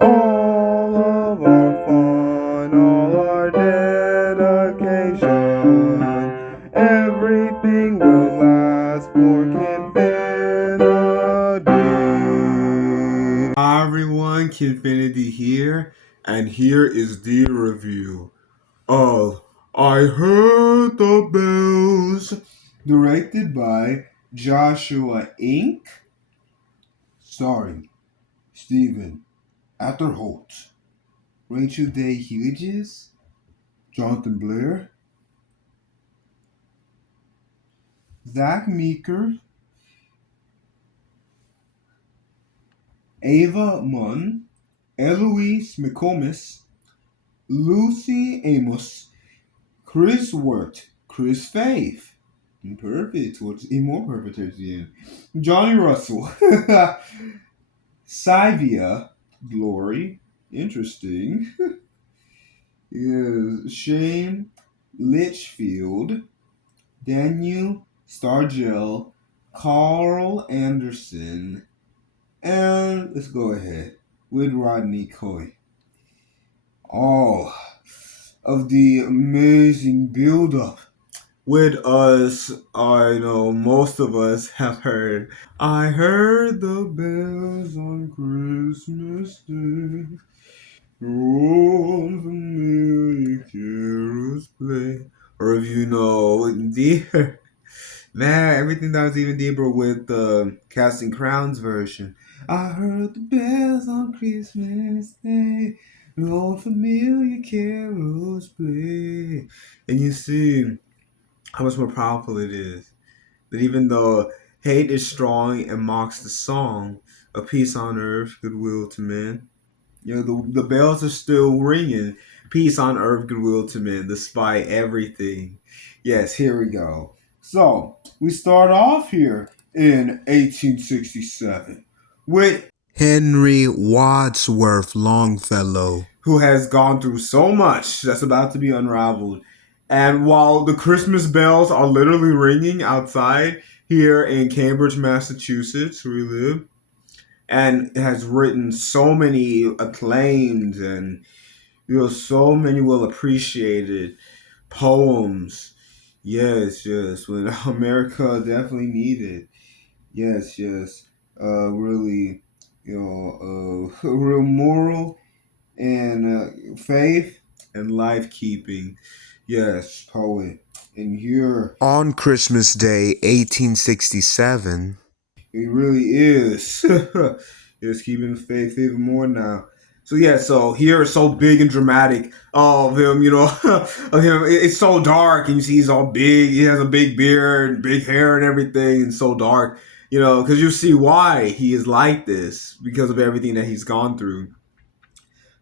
All of our fun, all our dedication, everything will last for Kenfinity. Hi everyone, Kenfinity here, and here is the review of I Heard the Bells, directed by Joshua Inc., starring Stephen Atherholt, Rachel Day Hughes, Jonathan Blair, Zach Meeker, Ava Munn, Eloise McComas, Lucy Amos, Chris Wirt, Chris Faith, perfect, even more perfect towards the end, Johnny Russell, Sivia, Glory, interesting, is Shane Litchfield, Daniel Stargell, Carl Anderson, and let's go ahead with Rodney Coy. All of the amazing build-up with us, I know most of us have heard. I heard the bells on Christmas Day. Oh, familiar carols play. Or if you know, dear. Man, everything that was even deeper with the Casting Crowns version. I heard the bells on Christmas Day, all familiar carols play. And you see how much more powerful it is. That even though hate is strong and mocks the song of peace on earth, goodwill to men, you know, the bells are still ringing. Peace on earth, goodwill to men, despite everything. Yes, here we go. So, we start off here in 1867 with Henry Wadsworth Longfellow, who has gone through so much that's about to be unraveled. And while the Christmas bells are literally ringing outside here in Cambridge, Massachusetts, where we live, and has written so many acclaimed and so many well appreciated poems. Yes, yes, when America definitely needed. Yes, yes. Really, real moral and faith and life keeping. Yes, poet. And here on Christmas Day, 1867. It really is. It's keeping faith even more now. So yeah, so here it's so big and dramatic of him, of him. It's so dark, and you see he's all big. He has a big beard, big hair, and everything, and so dark. Because you see why he is like this because of everything that he's gone through.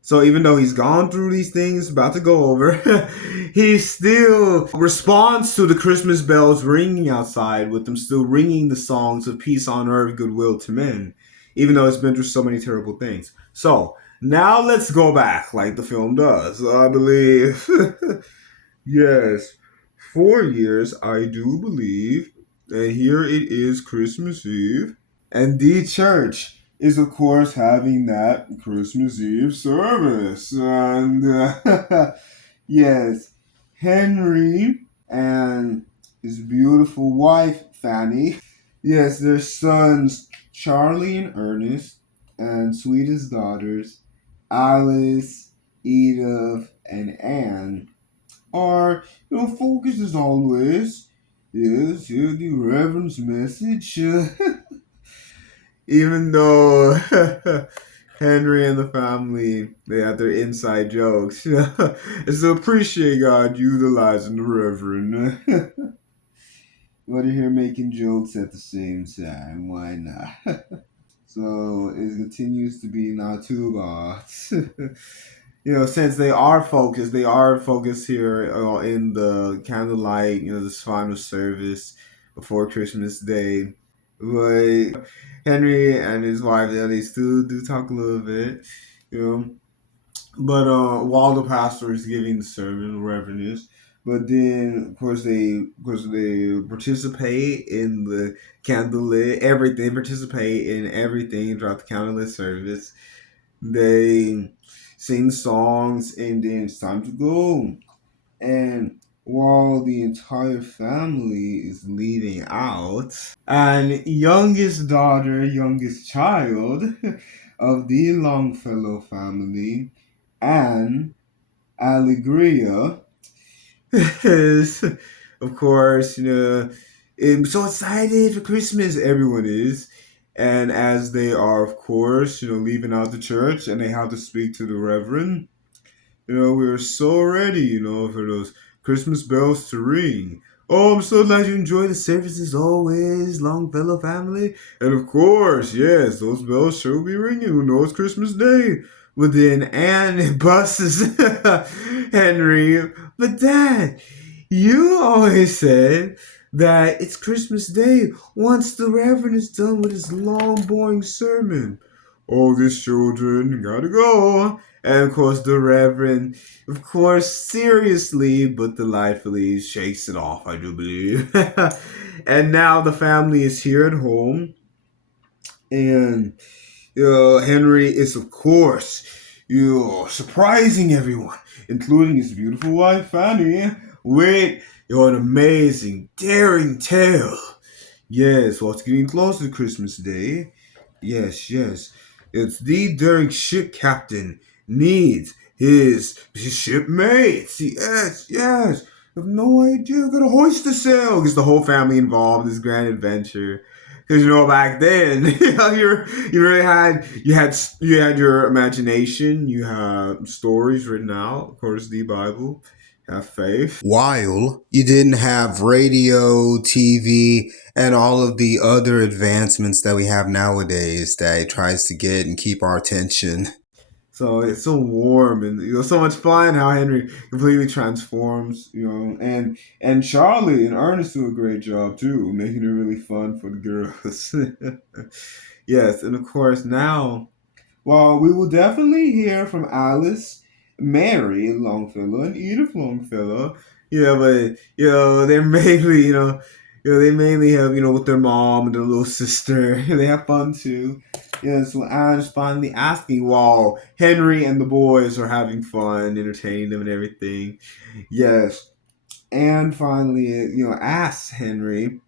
So even though he's gone through these things, about to go over, he still responds to the Christmas bells ringing outside with them still ringing the songs of peace on earth, goodwill to men, even though it's been through so many terrible things. So now let's go back like the film does. I believe, yes, 4 years, I do believe. And here it is Christmas Eve. And the church is, of course, having that Christmas Eve service. And yes, Henry and his beautiful wife, Fanny. Yes, their sons, Charlie and Ernest, and sweetest daughters, Alice, Edith, and Anne, are, focused as always. Yes, hear the Reverend's message. Even though Henry and the family, they have their inside jokes. It's to appreciate God utilizing the Reverend. But here making jokes at the same time. Why not? So it continues to be not too bad. Since they are focused here in the candlelight, this final service before Christmas Day. But Henry and his wife, yeah, they still do talk a little bit, you know. But while the pastor is giving the sermon, the reverend is, but then of course they participate in the candlelit everything, participate in everything throughout the candlelit service. They sing songs, and then it's time to go. And while the entire family is leaving out, and youngest daughter, youngest child of the Longfellow family, Anne Allegria, is, of course, I'm so excited for Christmas. Everyone is. And as they are, of course, leaving out the church and they have to speak to the Reverend, we were so ready, for those Christmas bells to ring. Oh, I'm so glad you enjoy the service as always, Longfellow family. And of course, yes, those bells sure will be ringing. Who knows Christmas Day? But then Anne busts Henry. But Dad, you always said that it's Christmas Day once the Reverend is done with his long, boring sermon. All these children gotta go. And of course, the Reverend, of course, seriously but delightfully shakes it off, I do believe. And now the family is here at home, and Henry is, of course, surprising everyone, including his beautiful wife, Fanny, with an amazing, daring tale. Yes, well, it's getting close to Christmas Day. Yes, yes. It's the daring ship captain needs his shipmates. Yes, yes. I have no idea. Gotta hoist the sail. Gets the whole family involved in this grand adventure. Because back then, you had your imagination. You had stories written out. Of course, the Bible. Have faith. While you didn't have radio, TV, and all of the other advancements that we have nowadays that it tries to get and keep our attention. So it's so warm and so much fun how Henry completely transforms, and Charlie and Ernest do a great job too, making it really fun for the girls. Yes, and of course now, well, we will definitely hear from Alice, Mary Longfellow, and Edith Longfellow. Yeah, but they're mainly they mainly have with their mom and their little sister. They have fun too. Yeah, so Anne's finally asking while Henry and the boys are having fun, entertaining them and everything. Yes, and finally, asks Henry,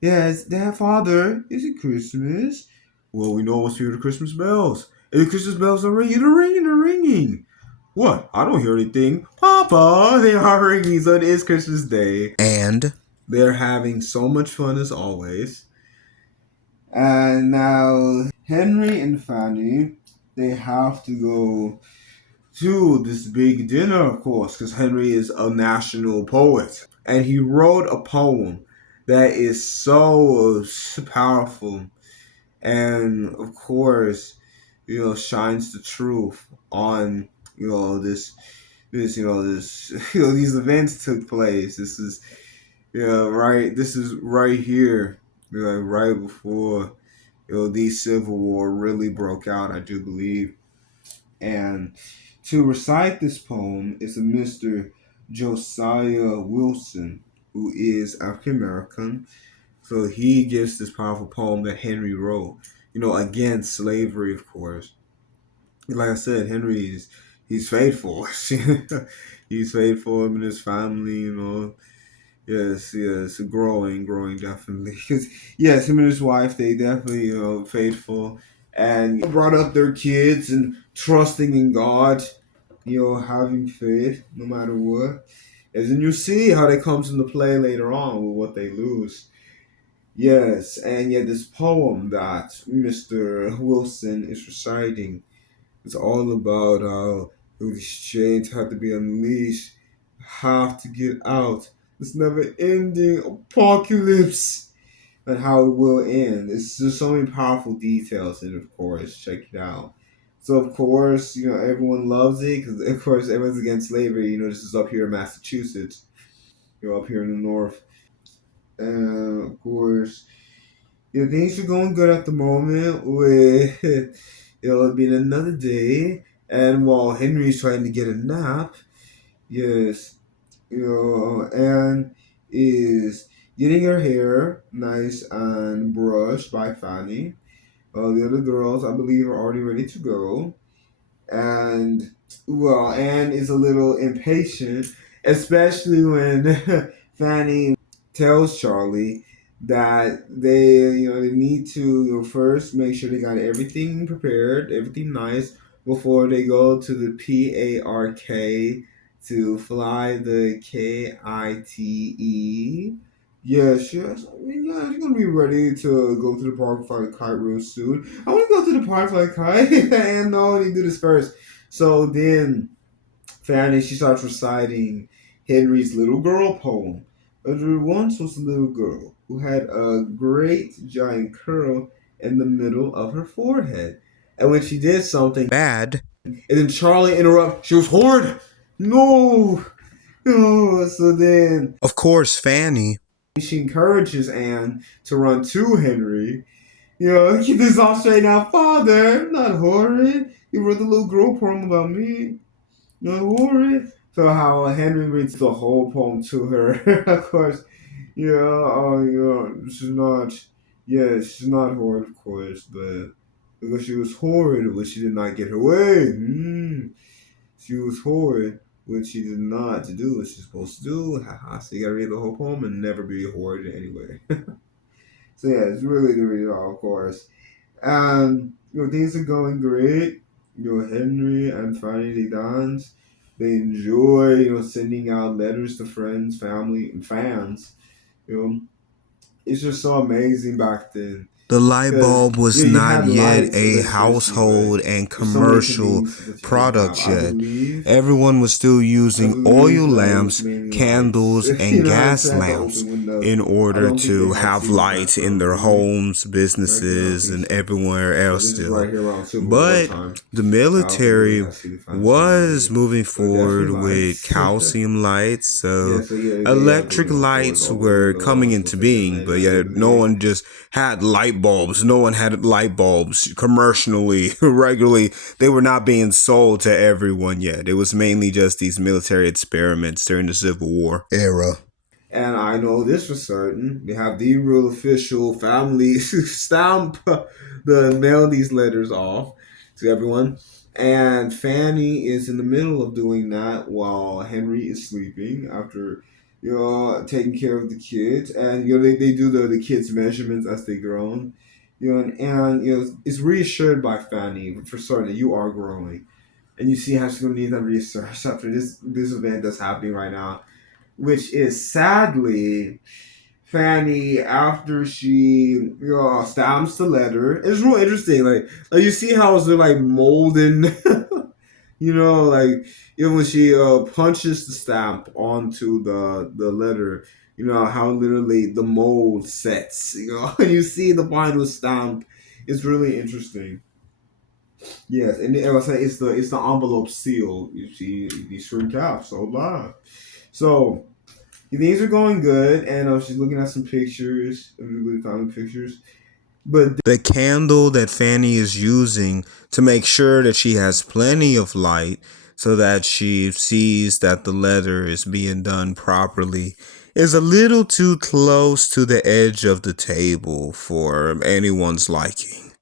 "Yes, Dad, Father, is it Christmas?" Well, we know what's here the Christmas bells. And the Christmas bells are ringing, they're ringing, they're ringing. What? I don't hear anything. Papa, they are ringing, so it is Christmas Day. And they're having so much fun as always. And now Henry and Fanny, they have to go to this big dinner, of course, because Henry is a national poet. And he wrote a poem that is so powerful and, of course, shines the truth on, this, these events took place. This is, right, this is right here, right before, the Civil War really broke out, I do believe. And to recite this poem is a Mr. Josiah Wilson, who is African American. So he gives this powerful poem that Henry wrote, against slavery, of course. Like I said, he's faithful. He's faithful, him and his family, Yes, yes, growing definitely. 'Cause, yes, him and his wife, they definitely, faithful and brought up their kids and trusting in God, having faith no matter what. As in, you see how that comes into play later on with what they lose. Yes, and yet this poem that Mr. Wilson is reciting is all about how these chains have to be unleashed, have to get out. This never ending apocalypse and how it will end. It's just so many powerful details in it, of course. Check it out. So, of course, everyone loves it because, of course, everyone's against slavery. This is up here in Massachusetts, up here in the north. And, of course, things are going good at the moment with, it being another day. And while Henry's trying to get a nap, yes, Anne is getting her hair nice and brushed by Fanny. The other girls, I believe, are already ready to go. And well, Anne is a little impatient, especially when Fanny tells Charlie that they need to first make sure they got everything prepared, everything nice before they go to the PARK to fly the KITE. Yeah, sure. I mean, yeah, you're gonna be ready to go to the park fly the kite real soon. I want to go to the park fly the kite, and no, they do this first. So then Fanny, she starts reciting Henry's little girl poem. There once was a little girl who had a great giant curl in the middle of her forehead. And when she did something bad, and then Charlie interrupts, she was horrid. No, no. So then, of course, Fanny, she encourages Anne to run to Henry. Keep this all straight now, Father. I'm not horrid. You wrote the little girl poem about me. No worries. So how Henry reads the whole poem to her. Of course, she's not. Yeah, she's not horrid, of course, but because she was horrid when she did not get her way. She was horrid when she did not do what she's supposed to do. Haha. So you gotta read the whole poem and never be horrid anyway. So yeah, it's really to read it all, of course. Things are going great. Henry and Fanny they dance. They enjoy, sending out letters to friends, family, and fans. You know, it's just so amazing back then. The light bulb was not yet a household and commercial product yet. Everyone was still using oil lamps, candles, and gas lamps in order to have light in their homes, businesses, and everywhere else still. But the military was moving forward with calcium lights, so electric lights were coming into being, but yet no one just had light bulbs. No one had light bulbs commercially, regularly. They were not being sold to everyone yet. It was mainly just these military experiments during the Civil War era. And I know this for certain. They have the real official family stamp the mail these letters off to everyone. And Fanny is in the middle of doing that while Henry is sleeping after taking care of the kids. And they do the kids' measurements as they grow. And it's reassured by Fanny for certain that you are growing. And you see how she's gonna need that research after this event that's happening right now, which is sadly Fanny after she stamps the letter. It's real interesting. Like you see how it's like molding, when she punches the stamp onto the letter. How literally the mold sets. And you see the final stamp. It's really interesting. Yes, and I was saying it's the envelope seal. You see the shrink cap so blah. So things are going good, and she's looking at some pictures, really family pictures. But the candle that Fanny is using to make sure that she has plenty of light so that she sees that the letter is being done properly is a little too close to the edge of the table for anyone's liking.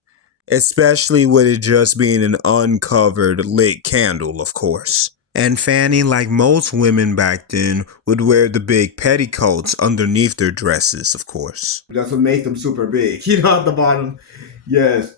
Especially with it just being an uncovered lit candle, of course. And Fanny, like most women back then, would wear the big petticoats underneath their dresses, of course. That's what made them super big, at the bottom. Yes.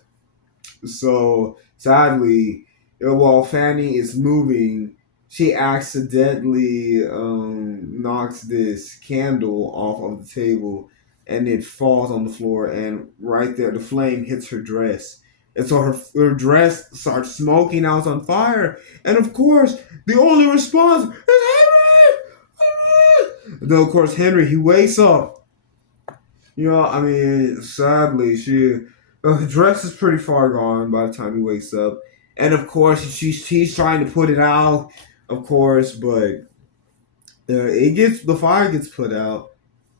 So sadly, while Fanny is moving, she accidentally knocks this candle off of the table, and it falls on the floor. And right there, the flame hits her dress, and so her dress starts smoking out on fire. And of course, the only response is Henry. Henry! And then of course Henry he wakes up. Sadly, her dress is pretty far gone by the time he wakes up, and of course he's trying to put it out, of course, but the fire gets put out,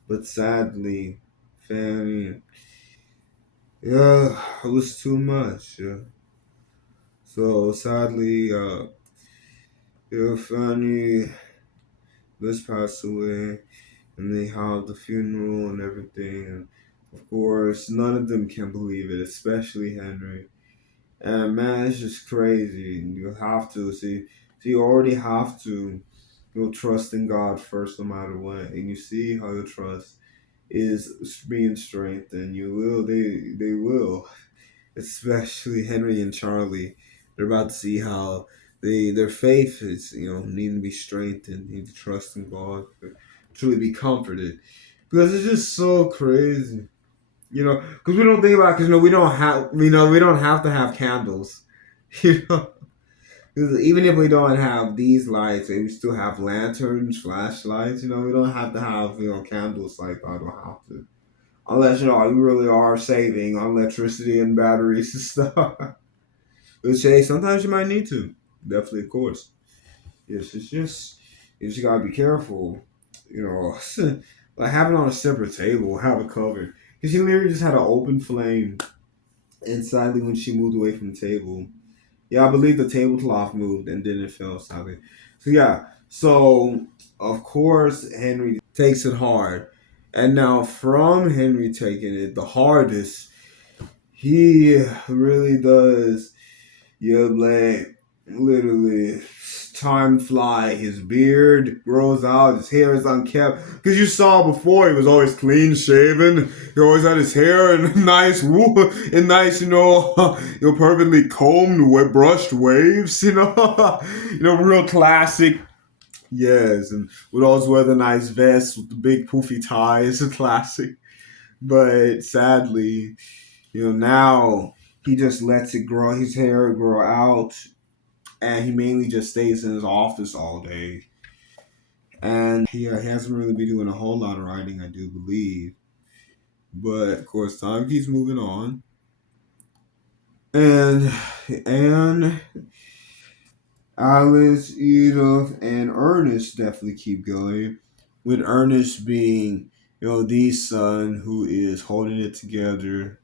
but sadly, Fanny, it was too much. Yeah. So sadly, Fanny just passed away, and they have the funeral and everything. And of course, none of them can believe it, especially Henry. And man, it's just crazy. You have to see. So you already have to trust in God first, no matter what, and you see how your trust is being strengthened. You will. They will. Especially Henry and Charlie. They're about to see how their faith is needing to be strengthened. Need to trust in God, to truly be comforted, because it's just so crazy. Because we don't think about because we don't have to have candles. You know, 'Cause even if we don't have these lights, we still have lanterns, flashlights. We don't have to have candles. Like I don't have to, unless you really are saving on electricity and batteries and stuff. Which hey, sometimes you might need to. Definitely, of course. Yes, it's just you just gotta be careful. You know, like have it on a separate table, have it covered. Because she literally just had an open flame, and sadly, when she moved away from the table, yeah, I believe the tablecloth moved and then it fell sadly. So yeah, so of course Henry takes it hard, and now from Henry taking it the hardest, he really does. Yeah, like literally, time fly. His beard grows out. His hair is unkempt. Because you saw before, he was always clean shaven. He always had his hair in nice, in nice, perfectly combed, brushed waves. Real classic. Yes, and would always wear the nice vest with the big poofy tie. It's a classic. But sadly, now he just lets it grow, his hair grow out, and he mainly just stays in his office all day. And he hasn't really been doing a whole lot of writing, I do believe. But of course, time keeps moving on, and Alice, Edith, and Ernest definitely keep going. With Ernest being, the son who is holding it together.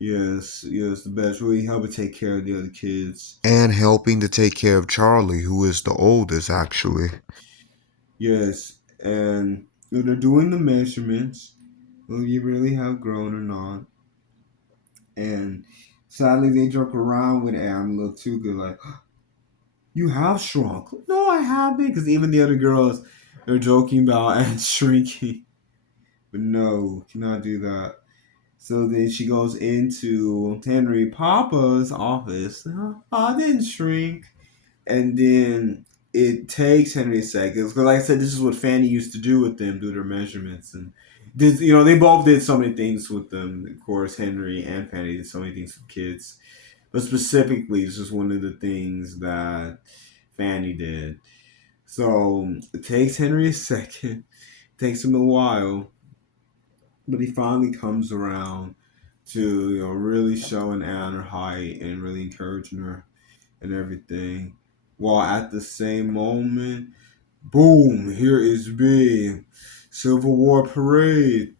Yes, yes, the best. Really helping take care of the other kids. And helping to take care of Charlie, who is the oldest, actually. Yes, and they're doing the measurements. Will you really have grown or not? And sadly, they joke around with Anne a little too good, like, you have shrunk. No, I haven't. Because even the other girls, they're joking about Anne shrinking. But no, cannot do that. So then she goes into Henry Papa's office. Oh, I didn't shrink. And then it takes Henry seconds. Because, like I said, this is what Fanny used to do with them, do their measurements. And, they both did so many things with them. Of course, Henry and Fanny did so many things with kids. But specifically, this is one of the things that Fanny did. So it takes Henry a second. It takes him a while. But he finally comes around to really showing Anne her height and really encouraging her and everything. While at the same moment, boom, here is big Civil War parade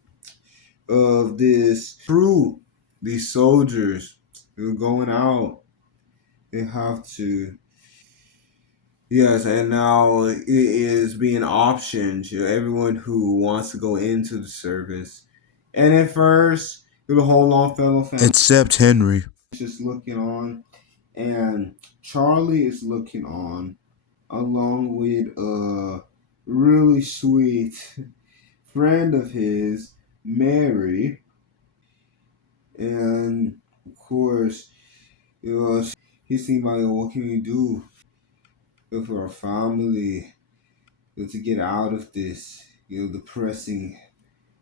of this troop, these soldiers who are going out. They have to. Yes, and now it is being optioned to everyone who wants to go into the service. And at first, the whole Longfellow family Except Henry. is just looking on, and Charlie is looking on, along with a really sweet friend of his, Mary, and of course, he's thinking about what can we do for our family, to get out of this, depressing,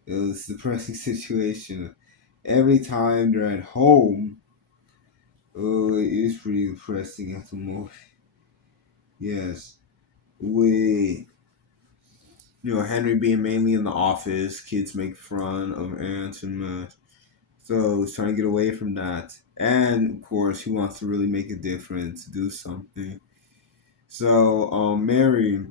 this depressing situation. Every time they're at home, oh, it is pretty depressing at the moment. Yes, with Henry being mainly in the office, kids make fun of Aunt and much. So he's trying to get away from that. And of course, he wants to really make a difference, do something. So Mary,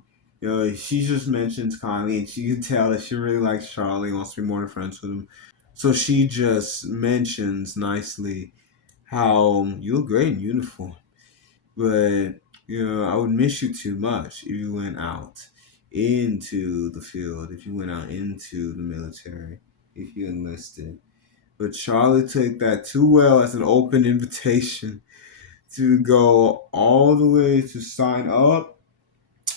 she just mentions Connie, and she can tell that she really likes Charlie and wants to be more friends with him. So she just mentions nicely how you look great in uniform, but I would miss you too much if you went out into the field, if you went out into the military, if you enlisted. But Charlie took that too well as an open invitation. to go all the way to sign up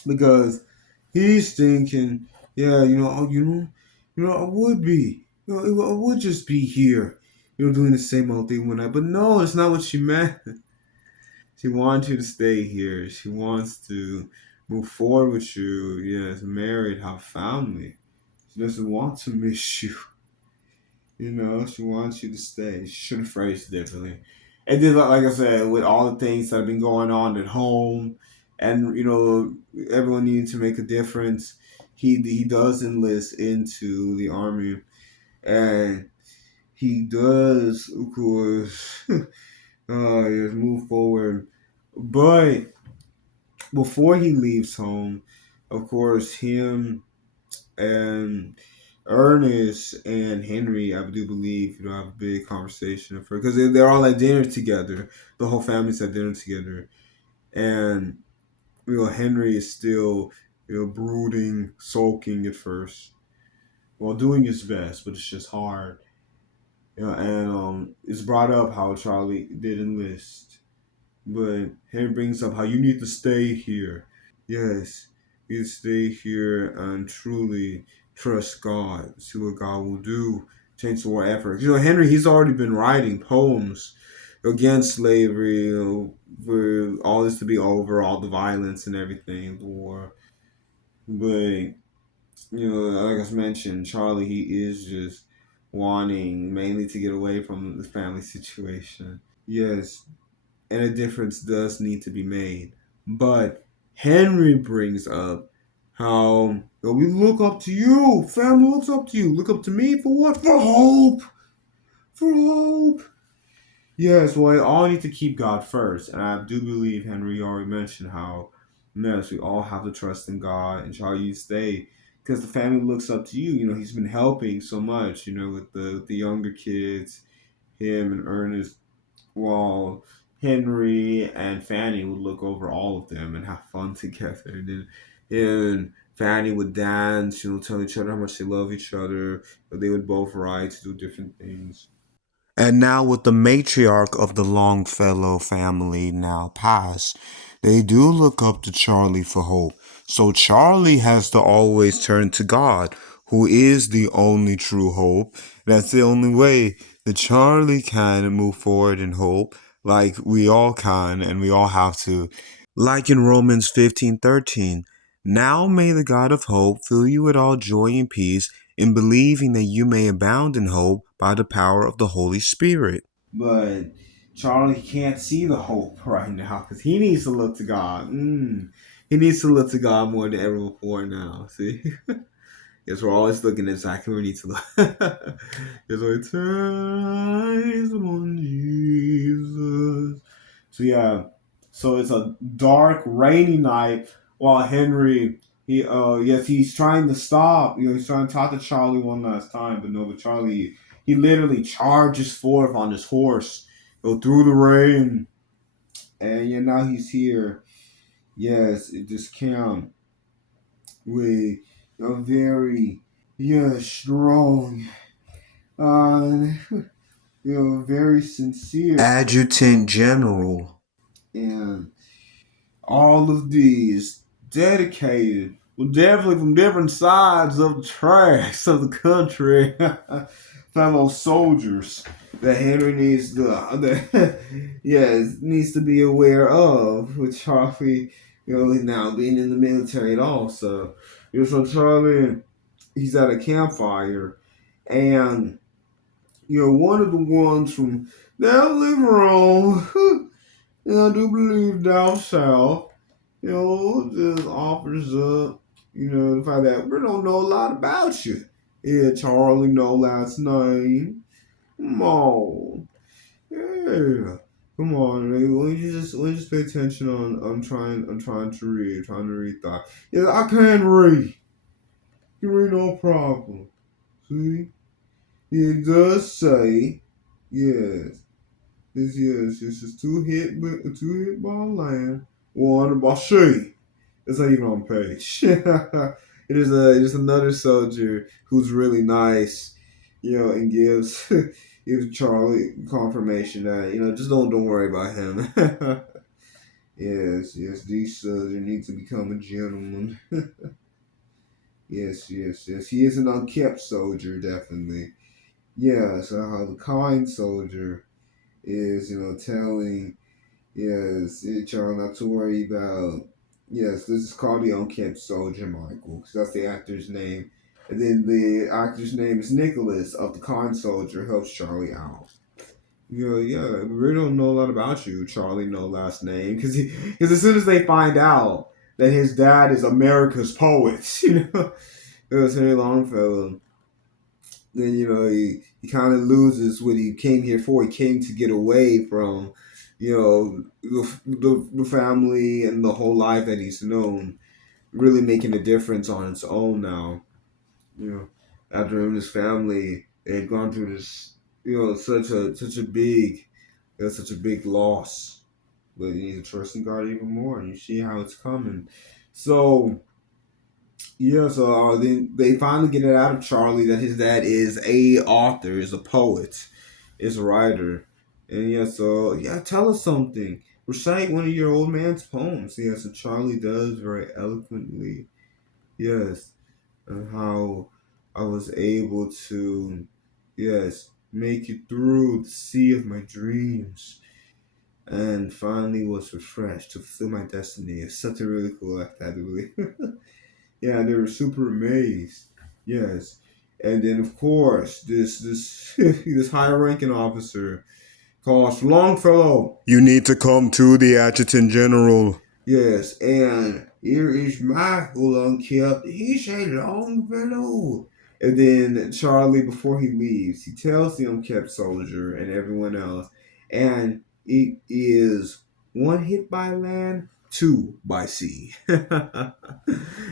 because he's thinking, yeah, I would be, I would just be here, doing the same old thing when I. But no, it's not what she meant. She wants you to stay here. She wants to move forward with you. Yes, married, have family. She doesn't want to miss you. She wants you to stay. She should have phrased it differently. And then, like I said, with all the things that have been going on at home, and everyone needing to make a difference, he does enlist into the army, and he does, of course, yes, move forward. But before he leaves home, of course, him and Ernest and Henry, I do believe, have a big conversation for because they're all at dinner together. The whole family's at dinner together, and Henry is still brooding, sulking at first, while doing his best, but it's just hard. And it's brought up how Charlie did enlist, but Henry brings up how you need to stay here. Yes, you stay here and truly trust God. See what God will do. Change the war effort. Henry, he's already been writing poems against slavery, for all this to be over, all the violence and everything, the war. But, like I mentioned, Charlie, he is just wanting mainly to get away from the family situation. Yes, and a difference does need to be made. But Henry brings up how we look up to you, family looks up to you. Look up to me for what? For hope. For hope. Yes, well, we all need to keep God first. And I do believe Henry already mentioned how, yes, we all have to trust in God and try you stay. Because the family looks up to you. He's been helping so much, with the younger kids, him and Ernest, while Henry and Fanny would look over all of them and have fun together. And Fanny would dance, tell each other how much they love each other. But they would both write to do different things. And now, with the matriarch of the Longfellow family now passed, they do look up to Charlie for hope. So Charlie has to always turn to God, who is the only true hope. That's the only way that Charlie can move forward in hope, like we all can, and we all have to. Like in Romans 15:13, now may the God of hope fill you with all joy and peace in believing that you may abound in hope by the power of the Holy Spirit. But Charlie can't see the hope right now because he needs to look to God. He needs to look to God more than ever before now. See? Yes, we're always looking exactly where we need to look. Yes, we turn on Jesus. So yeah, so it's a dark, rainy night while Henry, he's trying to stop. He's trying to talk to Charlie one last time, but no, but Charlie, he literally charges forth on his horse, go through the rain, and now he's here. Yes, it just can't with a very strong, uh, very sincere Adjutant General. and all of these dedicated, well, definitely from different sides of the tracks of the country, fellow soldiers that Henry needs to, yes, needs to be aware of, with Charlie, now being in the military and all. So, so Charlie, he's at a campfire, and one of the ones from down living room, I do believe down south, just offers up, the fact that we don't know a lot about you. Yeah, Charlie, no last name. Come on. Yeah. Come on, man. Will you just pay attention on I'm trying to read that. Yeah, I can read. You read no problem. See? It does say, yes. It's just two hit by land, one by sea. It's not even on page. It is another soldier who's really nice, and gives Give Charlie confirmation that just don't worry about him. Yes, these soldier need to become a gentleman. Yes. He is an unkept soldier, definitely. Yeah, so how the kind soldier is, telling, yes, Charlie not to worry about, yes, this is called the unkept soldier, Michael, because that's the actor's name. And then the actor's name is Nicholas of the kind soldier, helps Charlie out. Yeah, we really don't know a lot about you, Charlie. No last name, because as soon as they find out that his dad is America's poet, it was Henry Longfellow. Then he kind of loses what he came here for. He came to get away from, the family and the whole life that he's known, really making a difference on its own now. You know, after him and his family, they had gone through this, such a big, such a big loss. But you need to trust in God even more, and you see how it's coming. So yeah, so then they finally get it out of Charlie that his dad is a author, is a poet, is a writer, and yeah, so yeah, tell us something. Recite one of your old man's poems. Yeah, so Charlie does very eloquently. Yes, and how I was able to, yes, make it through the sea of my dreams and finally was refreshed to fulfill my destiny. It's something really cool like that, really. Yeah, they were super amazed. Yes, and then of course this this higher ranking officer calls Longfellow. You need to come to the adjutant general. Yes, and here is Michael unkept. He's a Longfellow. And then Charlie, before he leaves, he tells the unkept soldier and everyone else, and it is one hit by land, two by sea.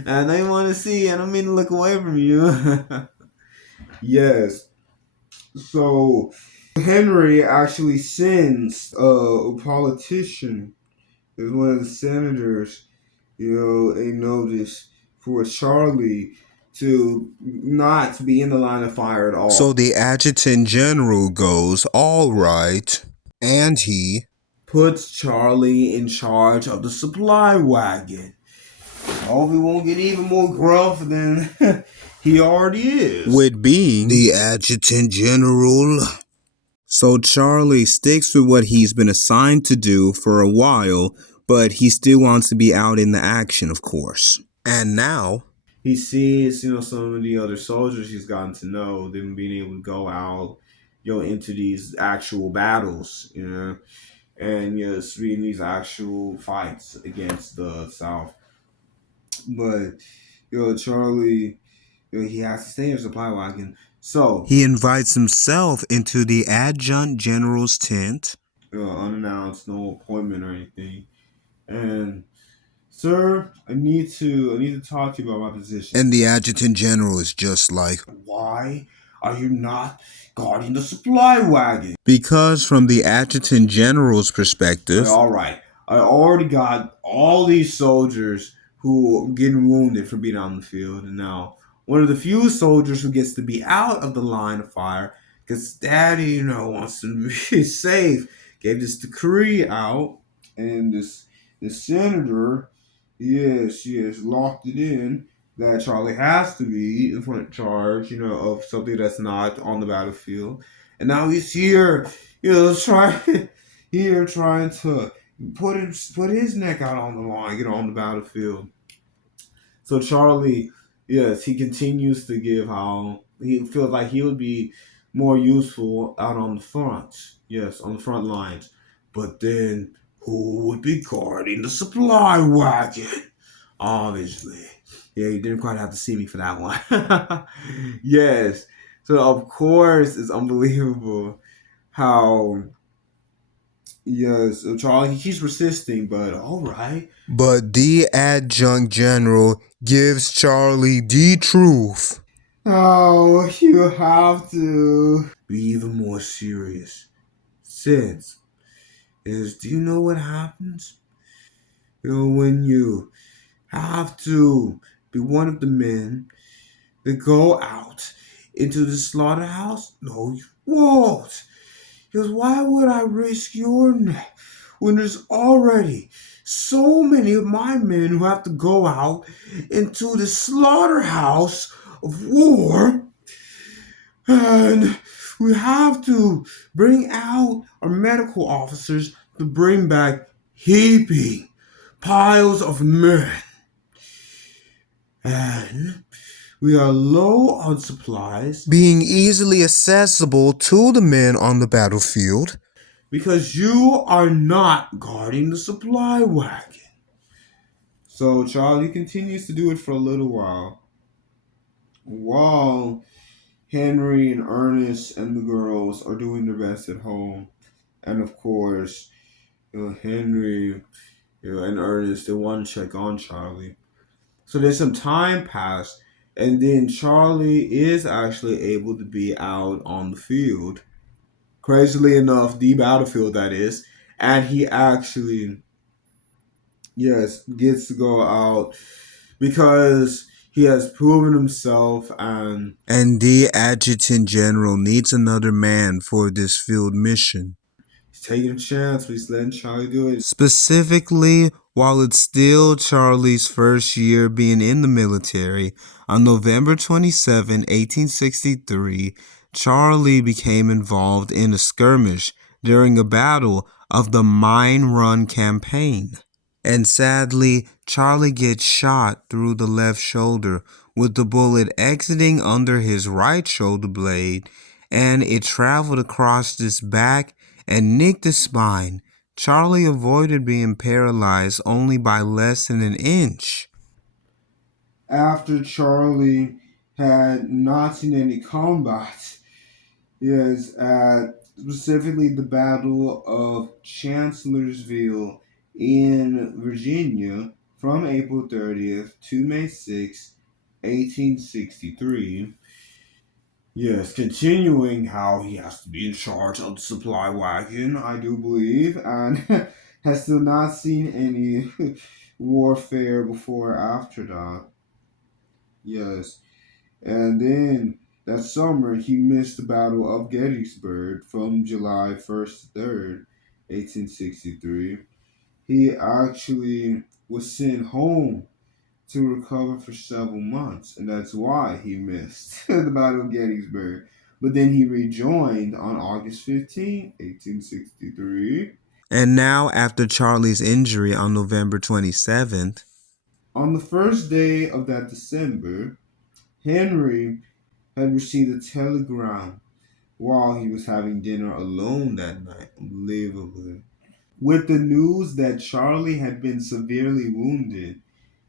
And I want to see, and I mean to look away from you. Yes. So Henry actually sends a politician, is one of the senators, a notice for Charlie to not be in the line of fire at all. So the adjutant general goes, all right. And he, Puts Charlie in charge of the supply wagon. I hope he won't get even more gruff than he already is. with being the adjutant general. So Charlie sticks with what he's been assigned to do for a while, but he still wants to be out in the action, of course. And now, He sees, some of the other soldiers he's gotten to know, them being able to go out, into these actual battles, and being these actual fights against the South. But Charlie, he has to stay in the supply wagon. So he invites himself into the adjutant general's tent. unannounced, no appointment or anything. And sir, I need to talk to you about my position. And the adjutant general is just like, Why are you not guarding the supply wagon? because from the adjutant general's perspective, All right, I already got all these soldiers who are getting wounded for being on the field, and now one of the few soldiers who gets to be out of the line of fire because Daddy, wants to be safe, gave this decree out, and the senator, yes, locked it in that Charlie has to be in front charge, of something that's not on the battlefield, and now he's here, trying here trying to put his neck out on the line, on the battlefield. So Charlie, yes, he continues to give how he feels like he would be more useful out on the front. Yes, on the front lines. But then who would be guarding the supply wagon? Obviously. Yeah, you didn't quite have to see me for that one. Yes. So of course it's unbelievable how yes, Charlie, he's resisting, but all right. but the adjutant general gives Charlie the truth. Oh, you have to be even more serious. Since do you know what happens? When you have to be one of the men that go out into the slaughterhouse? No, you won't. Because why would I risk your neck when there's already so many of my men who have to go out into the slaughterhouse of war, and we have to bring out our medical officers to bring back heaping piles of men, and we are low on supplies being easily accessible to the men on the battlefield. because you are not guarding the supply wagon. So Charlie continues to do it for a little while Henry and Ernest and the girls are doing their best at home. And of course, Henry, and Ernest, they want to check on Charlie. So there's some time passed, and then Charlie is actually able to be out on the field. Crazily enough, the battlefield that is, and he actually, yes, gets to go out because he has proven himself, and And the adjutant general needs another man for this field mission. he's taking a chance, but he's letting Charlie do it. Specifically, while it's still Charlie's first year being in the military, on November 27, 1863, Charlie became involved in a skirmish during a battle of the Mine Run campaign. And sadly, Charlie gets shot through the left shoulder with the bullet exiting under his right shoulder blade, and it traveled across his back and nicked his spine. Charlie avoided being paralyzed only by less than an inch. After Charlie had not seen any combat, yes, at specifically the Battle of Chancellorsville in Virginia from April 30th to May 6th, 1863. Yes, continuing how he has to be in charge of the supply wagon, I do believe, and has still not seen any warfare before or after that. Yes, and then that summer he missed the Battle of Gettysburg from July 1st to 3rd, 1863. He actually was sent home to recover for several months, and that's why he missed the Battle of Gettysburg. But then he rejoined on August 15th, 1863. And now, after Charlie's injury on November 27th, On the first day of that December, Henry had received a telegram while he was having dinner alone that night, unbelievably, with the news that Charlie had been severely wounded,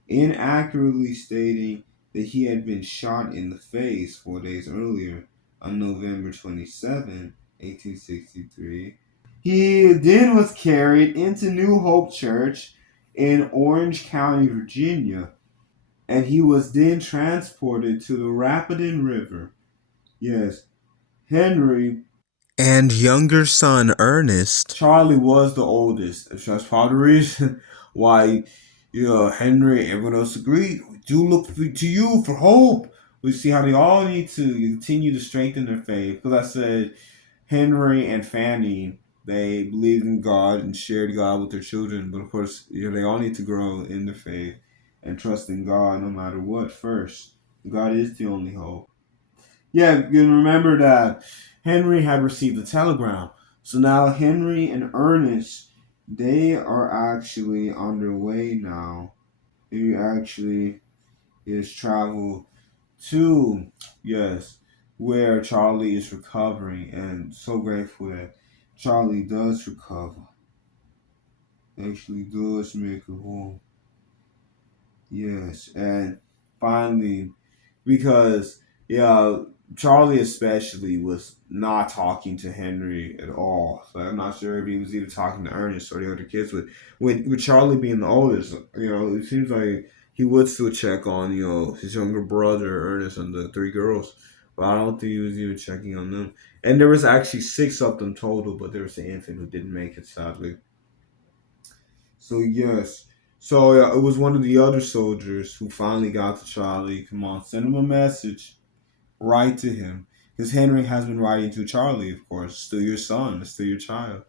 inaccurately stating that he had been shot in the face 4 days earlier on November 27, 1863. He then was carried into New Hope Church in Orange County, Virginia, and he was then transported to the Rapidan River. Yes, Henry. and younger son Ernest, Charlie was the oldest. That's part of the reason why, Henry, everyone else agreed. We do look to you for hope. We see how they all need to continue to strengthen their faith. Because I said Henry and Fanny, they believed in God and shared God with their children. But of course, they all need to grow in their faith and trust in God no matter what first. God is the only hope. Yeah, you can remember that Henry had received a telegram. So now Henry and Ernest, they are actually on their way now. He actually is travel to, yes, where Charlie is recovering, and so grateful that Charlie does recover. Actually does make it home. Yes, and finally, because yeah, Charlie especially was not talking to Henry at all. So I'm not sure if he was either talking to Ernest or the other kids. With Charlie being the oldest, it seems like he would still check on his younger brother Ernest and the three girls. But I don't think he was even checking on them. And there was actually six of them total, but there was an infant who didn't make it sadly. So yes. So it was one of the other soldiers who finally got to Charlie. Come on, send him a message. write to him. Because Henry has been writing to Charlie, of course. Still your son, still your child.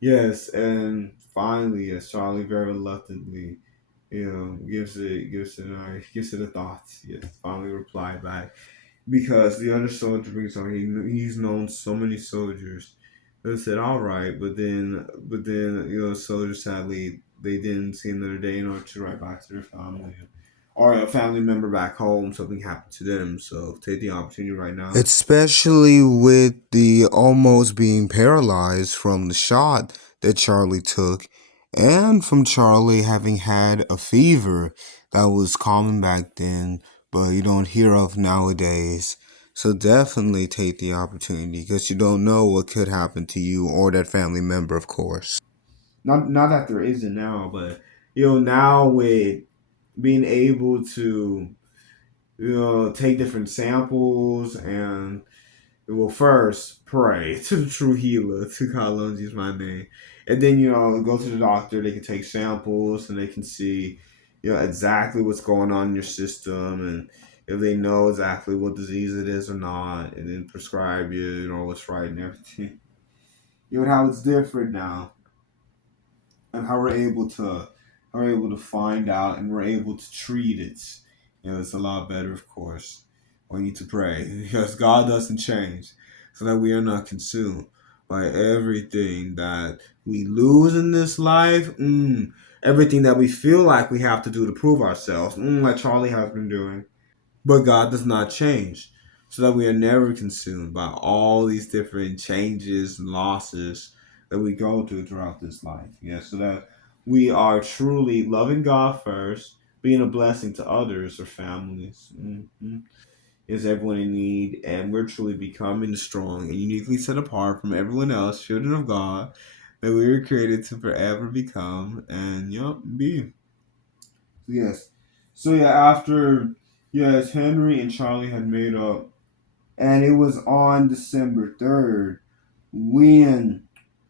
Yes, and finally, yes, Charlie very reluctantly, gives it a thought. Yes, finally replied back because the other soldier brings on he's known so many soldiers. They said all right, but then soldiers sadly they didn't see another day in order to write back to their family or a family member back home. Something happened to them, so take the opportunity right now. Especially with the almost being paralyzed from the shot that Charlie took, and from Charlie having had a fever that was common back then, but you don't hear of nowadays. So definitely take the opportunity because you don't know what could happen to you or that family member, of course. Not that there isn't now, but now with being able to take different samples and well first pray to the true healer to God alone use my name, and then go to the doctor. They can take samples and they can see exactly what's going on in your system, and if they know exactly what disease it is or not, and then prescribe what's right and everything. How it's different now, and how we're able to find out and we're able to treat it. It's a lot better, of course. We need to pray because God doesn't change, so that we are not consumed by everything that we lose in this life. Everything that we feel like we have to do to prove ourselves, like Charlie has been doing. But God does not change, so that we are never consumed by all these different changes and losses that we go through throughout this life. Yeah, so that we are truly loving God first, being a blessing to others or families. Is everyone in need, and we're truly becoming strong and uniquely set apart from everyone else, children of God, that we were created to forever become and be. Yes. So yeah, after yes, Henry and Charlie had made up, and it was on December 3rd when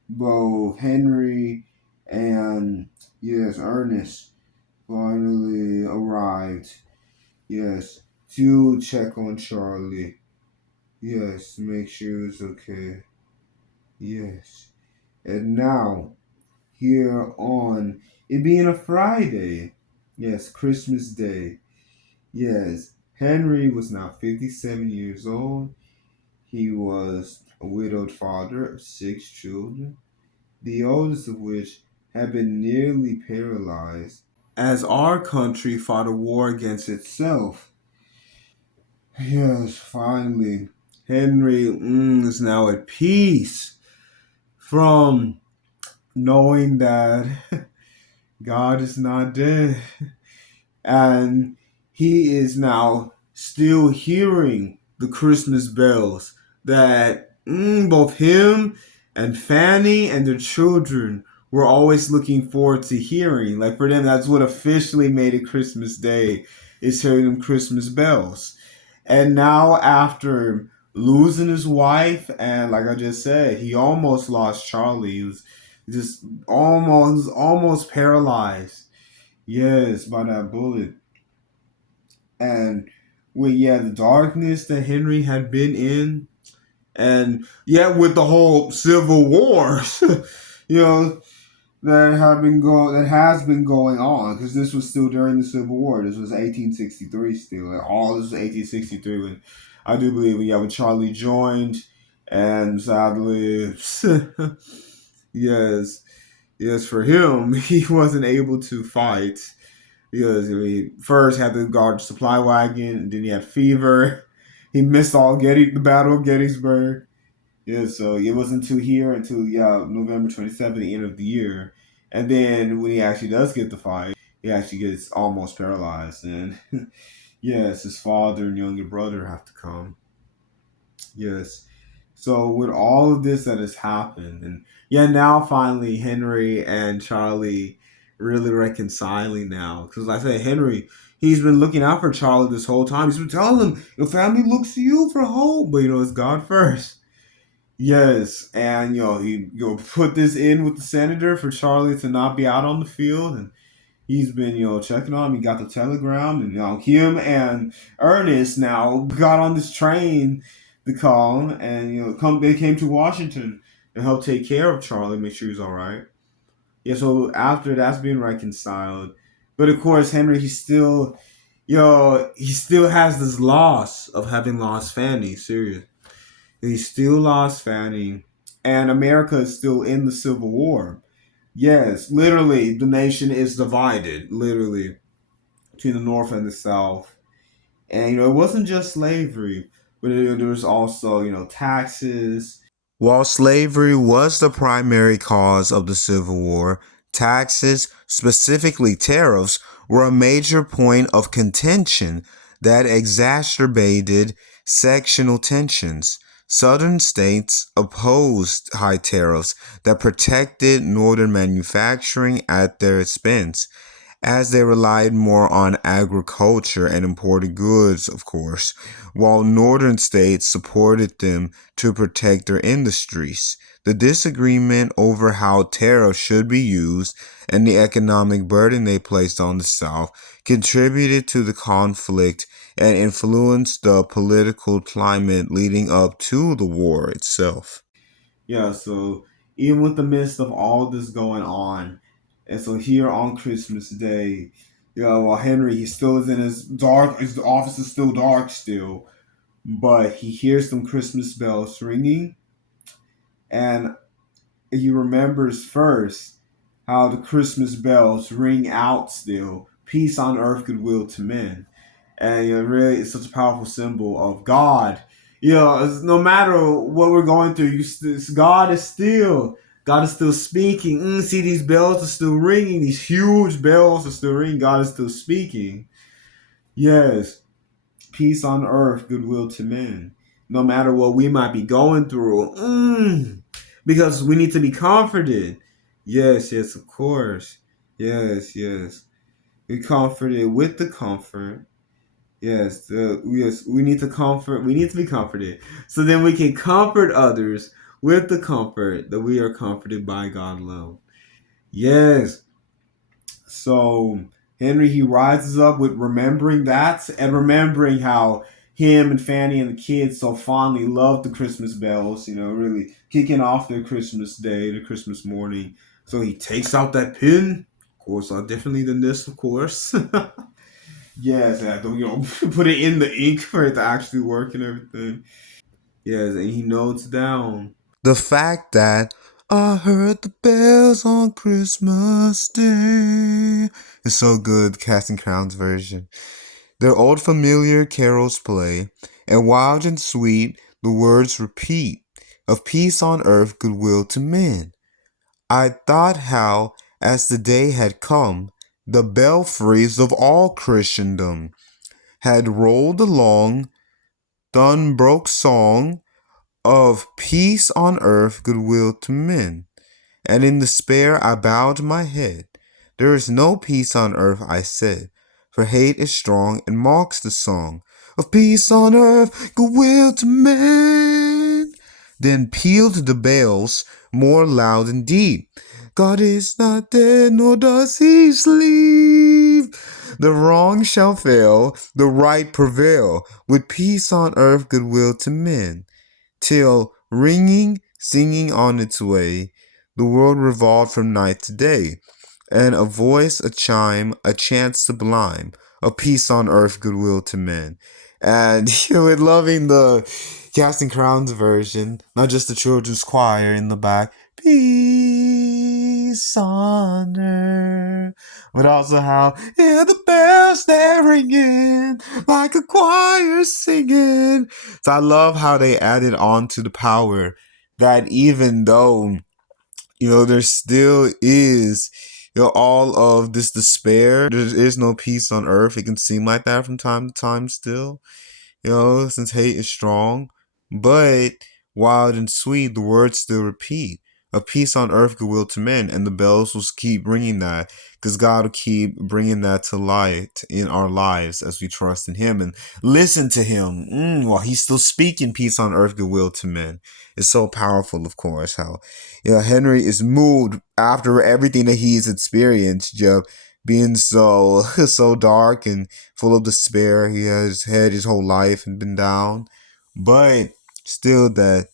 both Henry and yes, Ernest finally arrived. Yes, to check on Charlie. Yes, make sure it's okay. Yes, and now here on it being a Friday. Yes, Christmas Day. Yes, Henry was now 57 years old. He was a widowed father of six children, the oldest of which had been nearly paralyzed as our country fought a war against itself. Yes, finally, Henry is now at peace from knowing that God is not dead. And he is now still hearing the Christmas bells that both him and Fanny and their children were always looking forward to hearing. Like for them, that's what officially made it Christmas Day, is hearing them Christmas bells. And now after losing his wife, and like I just said, he almost lost Charlie. He was almost paralyzed. Yes, by that bullet. And with the darkness that Henry had been in, and with the whole Civil War, you know, that has been going on, because this was still during the Civil War. This was 1863 still. And all this was 1863 when I do believe when Charlie joined, and sadly, yes, yes, for him he wasn't able to fight because first had to guard the supply wagon, and then he had fever. He missed the Battle of Gettysburg. Yeah, so it wasn't until November 27th, the end of the year, and then when he actually does get the fight, he actually gets almost paralyzed, and yes, his father and younger brother have to come. Yes. So with all of this that has happened, and now finally Henry and Charlie really reconciling now. Because like I say, Henry, he's been looking out for Charlie this whole time. He's been telling him, your family looks to you for hope, but it's God first. Yes, and he put this in with the senator for Charlie to not be out on the field, and he's been, checking on him. He got the telegram, and him and Ernest now got on this train to call, and they came to Washington to help take care of Charlie, make sure he's all right. Yeah, so after that's been reconciled, but of course Henry, he still has this loss of having lost Fanny. Serious, he still lost Fanny, and America is still in the Civil War. Yes, literally, the nation is divided, literally, between the North and the South. And, it wasn't just slavery, but there was also, taxes. While slavery was the primary cause of the Civil War, taxes, specifically tariffs, were a major point of contention that exacerbated sectional tensions. Southern states opposed high tariffs that protected northern manufacturing at their expense, as they relied more on agriculture and imported goods, of course, while northern states supported them to protect their industries. The disagreement over how tariffs should be used and the economic burden they placed on the South contributed to the conflict and influenced the political climate leading up to the war itself. Yeah, so even with the midst of all this going on, and so here on Christmas Day, while Henry, he still is in his office is still dark still, but he hears some Christmas bells ringing, and he remembers first how the Christmas bells ring out still, peace on earth, goodwill to men. And really, it's such a powerful symbol of God. No matter what we're going through, God is still speaking. See, these bells are still ringing. These huge bells are still ringing. God is still speaking. Yes, peace on earth, goodwill to men. No matter what we might be going through, because we need to be comforted. Yes, yes, of course. Yes, yes. Be comforted with the comfort. Yes, we need to comfort. We need to be comforted, so then we can comfort others with the comfort that we are comforted by God alone. Yes. So Henry, he rises up with remembering that and remembering how him and Fanny and the kids so fondly loved the Christmas bells. Really kicking off their Christmas day, the Christmas morning. So he takes out that pen. Of course, differently than this, of course. Yes, I don't, put it in the ink for it to actually work and everything. Yes, and he notes down. The fact that I heard the bells on Christmas Day is so good, Casting Crowns version. Their old familiar carols play, and wild and sweet the words repeat of peace on earth, goodwill to men. I thought how, as the day had come, the belfries of all Christendom had rolled along Dunbrook song of peace on earth, goodwill to men. And in despair I bowed my head. There is no peace on earth, I said, for hate is strong and mocks the song of peace on earth, goodwill to men. Then pealed the bells more loud and deep. God is not dead, nor does he sleep. The wrong shall fail, the right prevail, with peace on earth, goodwill to men, till, ringing, singing on its way, the world revolved from night to day, and a voice, a chime, a chant sublime, of peace on earth, goodwill to men. And with loving the Casting Crowns version, not just the children's choir in the back, peace on earth, but also how hear the bells they're ringing like a choir singing. So I love how they added on to the power that even though there still is all of this despair, there is no peace on earth. It can seem like that from time to time still, since hate is strong. But wild and sweet, the words still repeat. A peace on earth, goodwill to men. And the bells will keep bringing that because God will keep bringing that to light in our lives as we trust in Him and listen to Him while He's still speaking peace on earth, goodwill to men. It's so powerful, of course, how Henry is moved after everything that he's experienced. being so so dark and full of despair. He has had his whole life and been down, but still that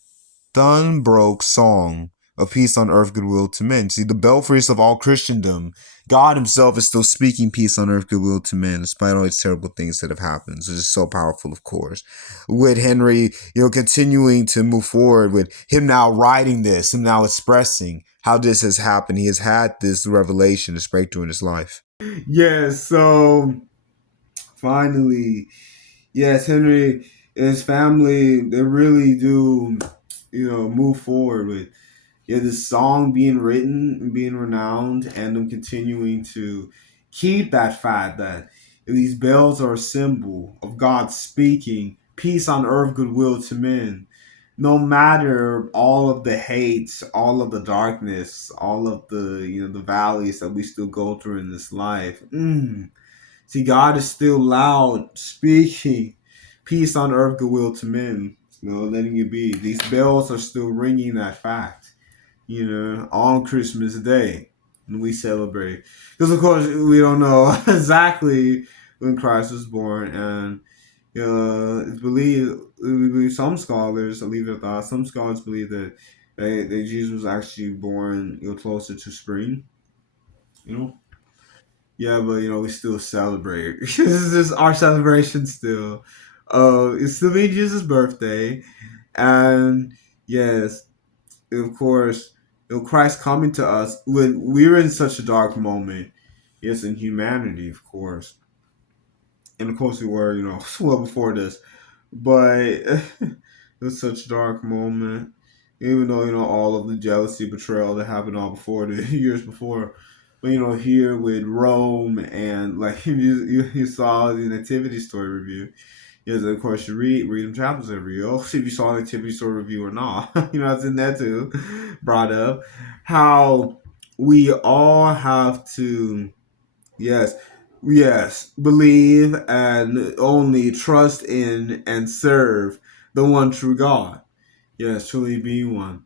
Thunbroke song of peace on earth, goodwill to men. See, the belfries of all Christendom, God Himself is still speaking peace on earth, goodwill to men, despite all these terrible things that have happened. So it's so powerful, of course. With Henry, continuing to move forward, with him now writing this, him now expressing how this has happened. He has had this revelation, this breakthrough in his life. Yes, so finally, yes, Henry and his family, they really do, move forward with this song being written and being renowned, and them continuing to keep that fact that these bells are a symbol of God speaking peace on earth, goodwill to men. No matter all of the hate, all of the darkness, all of the the valleys that we still go through in this life. See, God is still loud, speaking peace on earth, goodwill to men. Letting it be. These bells are still ringing that fact. On Christmas Day, and we celebrate. Because of course we don't know exactly when Christ was born, and it's believed some scholars, I leave it at that. Some scholars believe that Jesus was actually born closer to spring. You know, yeah, but we still celebrate. This is just our celebration still. It's still be Jesus' birthday, and yes, of course, Christ coming to us when we were in such a dark moment. Yes, in humanity, of course, and of course we were, well before this, but it was such a dark moment. Even though all of the jealousy, betrayal that happened all before the years before, but here with Rome and like you saw the Nativity Story review. Yes, of course, you read them chapters every year. See if you saw an activity store review or not. It's in there too. Brought up how we all have to, yes, yes, believe and only trust in and serve the one true God. Yes, truly be one.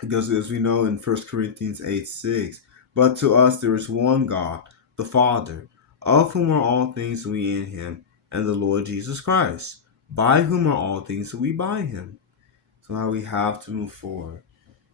Because as we know in 1 Corinthians 8:6, but to us there is one God, the Father, of whom are all things, we in him, and the Lord Jesus Christ, by whom are all things, we by him. So now we have to move forward.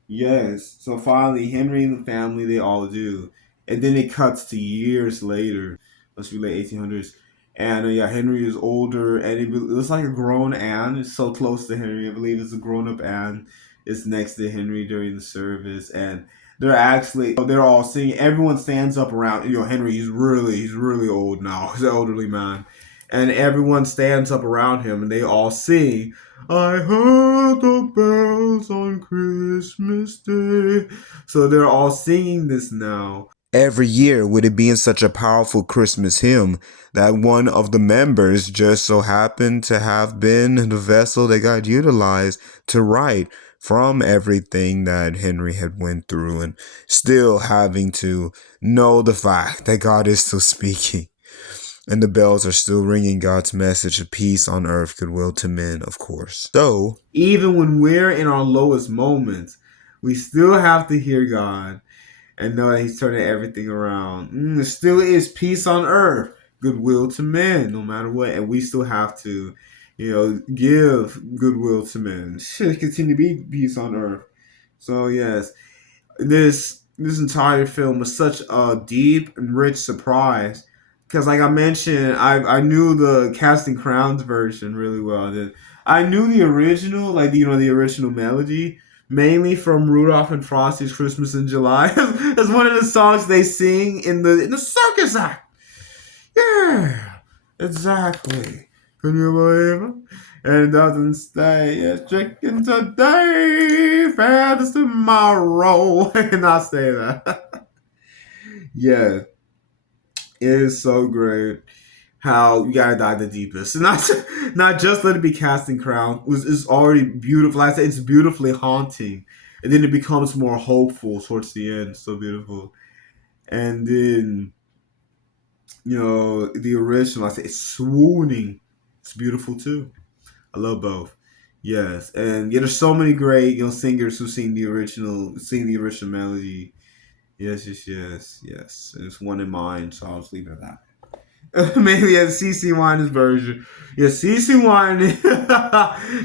Yes. So finally, Henry and the family, they all do. And then it cuts to years later. Let's be late 1800s. And yeah, Henry is older, and it looks like a grown Anne. It's so close to Henry. I believe it's a grown up Anne. It's next to Henry during the service, and they're all singing. Everyone stands up around. Henry. He's really old now. He's an elderly man, and everyone stands up around him, and they all sing. I heard the bells on Christmas Day. So they're all singing this now. Every year, with it being such a powerful Christmas hymn, that one of the members just so happened to have been the vessel that got utilized to write from everything that Henry had went through, and still having to know the fact that God is still speaking and the bells are still ringing God's message of peace on earth, goodwill to men, of course. So, Even when we're in our lowest moments, we still have to hear God and know that He's turning everything around. There still is peace on earth, goodwill to men, no matter what. And we still have to, give goodwill to men. Should continue to be peace on earth. So, yes, this entire film was such a deep and rich surprise because like I mentioned, I knew the Casting Crowns version really well. I knew the original, like the original melody, mainly from Rudolph and Frosty's Christmas in July. It's one of the songs they sing in the circus act. Yeah, exactly. Can you believe it? And it doesn't stay. It's chicken today, feathers tomorrow. And I say that. Yeah, it is so great how you gotta dive the deepest. Not just let it be casting crown. It's already beautiful. Like I said, it's beautifully haunting. And then it becomes more hopeful towards the end. So beautiful. And then the original, I say it's swooning. It's beautiful too. I love both. Yes, and there's so many great singers who sing the original melody. Yes, yes, yes, yes. There's one in mind, so I'll just leave it at that. Maybe a CC Wine's version. Yeah, CC Wine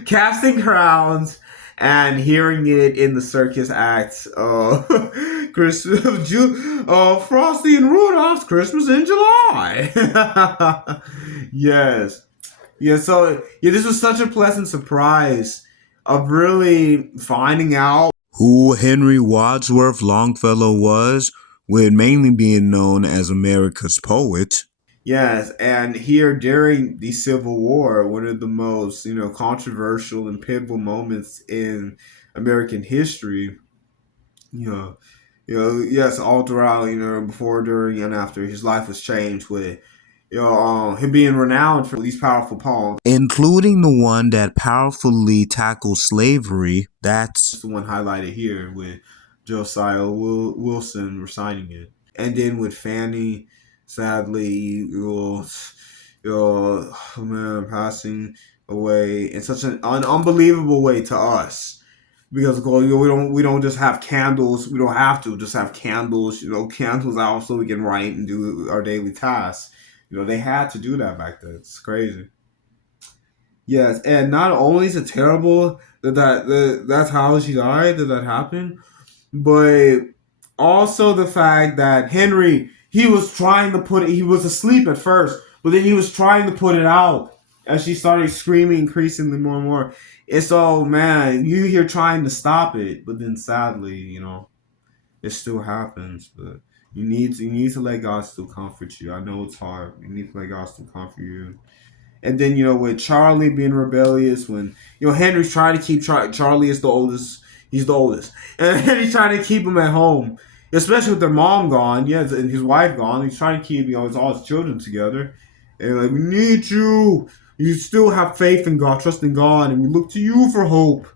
casting crowns and hearing it in the circus acts. Frosty and Rudolph's Christmas in July. Yes. Yeah, so yeah, this was such a pleasant surprise of really finding out. Who Henry Wadsworth Longfellow was, with mainly being known as America's poet. Yes, and here during the Civil War, one of the most, controversial and pivotal moments in American history, you know, yes, all throughout, before, during, and after, his life was changed with, him being renowned for these powerful poems. Including the one that powerfully tackles slavery. That's The one highlighted here with Josiah Wilson reciting it, and then with Fanny, sadly, oh man, passing away in such an unbelievable way to us. Because we don't just have candles. We don't have to just have candles. Candles out so we can write and do our daily tasks. They had to do that back then. It's crazy. Yes, and not only is it terrible that's how she died, that happened, but also the fact that Henry, he was trying to put it, he was asleep at first, but then he was trying to put it out as she started screaming increasingly more and more. And so, man, you here trying to stop it, but then sadly, it still happens. But you need to let God still comfort you. I know it's hard. You need to let God still comfort you. And then with Charlie being rebellious, when Henry's trying to keep Charlie is the oldest, he's the oldest, and he's trying to keep him at home, especially with their mom gone, yes, and his wife gone. He's trying to keep all his children together, and like we need you. You still have faith in God, trust in God, and we look to you for hope.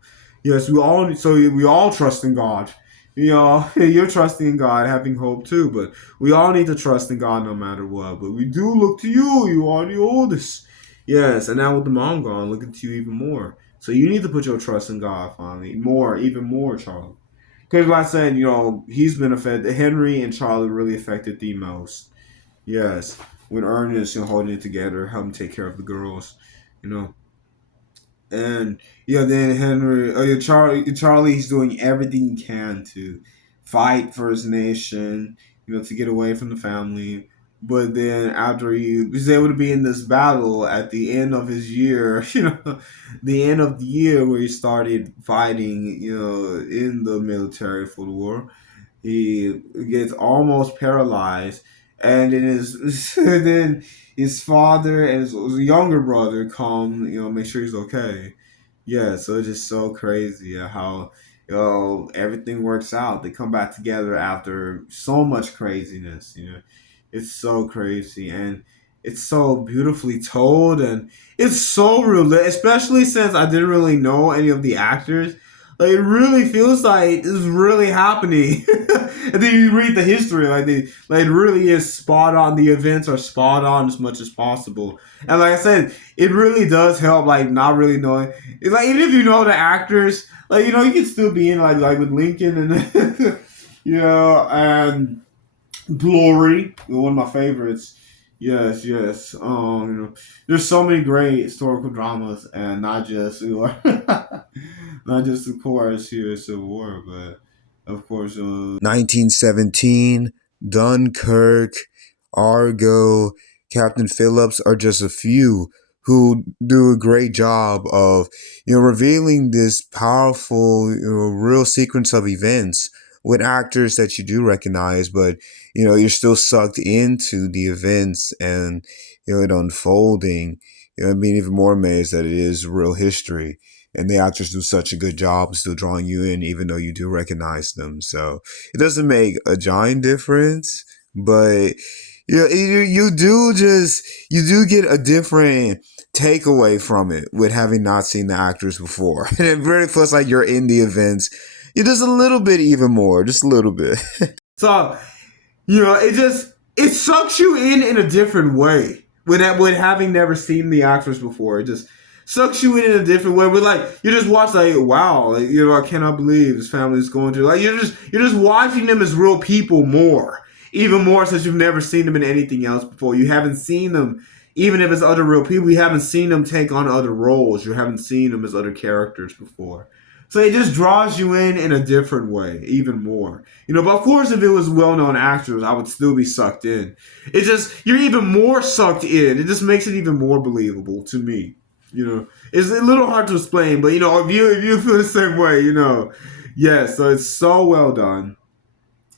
Yes, we all trust in God. You're trusting in God, having hope too, but we all need to trust in God no matter what. But we do look to you. You are the oldest. Yes, and now with the mom gone, looking to you even more. So you need to put your trust in God finally, even more, Charlie. Because like I said, he's been affected. Henry and Charlie really affected the most. Yes, with Ernest, holding it together, helping take care of the girls, you know. And then Henry, Charlie's doing everything he can to fight for his nation, to get away from the family. But then after he was able to be in this battle at the end of his year, the end of the year where he started fighting, in the military for the war, he gets almost paralyzed, and then his then his father and his younger brother come, make sure he's okay. Yeah, so it's just so crazy how everything works out. They come back together after so much craziness. It's so crazy, and it's so beautifully told, and it's so real. Especially since I didn't really know any of the actors, like it really feels like this is really happening. And then you read the history, like it really is spot on. The events are spot on as much as possible, and like I said, it really does help. Like not really knowing, like even if you know the actors, like you can still be in like with Lincoln and and Glory, one of my favorites. Yes, yes. There's so many great historical dramas, and not just not just of course here Civil War, but of course 1917, Dunkirk, Argo, Captain Phillips are just a few who do a great job of revealing this powerful real sequence of events with actors that you do recognize, but you're still sucked into the events and it unfolding. I'm being even more amazed that it is real history, and the actors do such a good job of still drawing you in, even though you do recognize them. So it doesn't make a giant difference, but you do get a different takeaway from it with having not seen the actors before, and it really feels like you're in the events. Just a little bit, even more, just a little bit. so it sucks you in a different way with having never seen the actors before. It just sucks you in a different way. But like you just watch like wow, like I cannot believe this family is going through. Like you're just watching them as real people more, even more since you've never seen them in anything else before. You haven't seen them. Even if it's other real people, you haven't seen them take on other roles. You haven't seen them as other characters before. So it just draws you in a different way, even more. But of course, if it was well-known actors, I would still be sucked in. It's just you're even more sucked in. It just makes it even more believable to me. It's a little hard to explain, but if you feel the same way, yes. So it's so well done.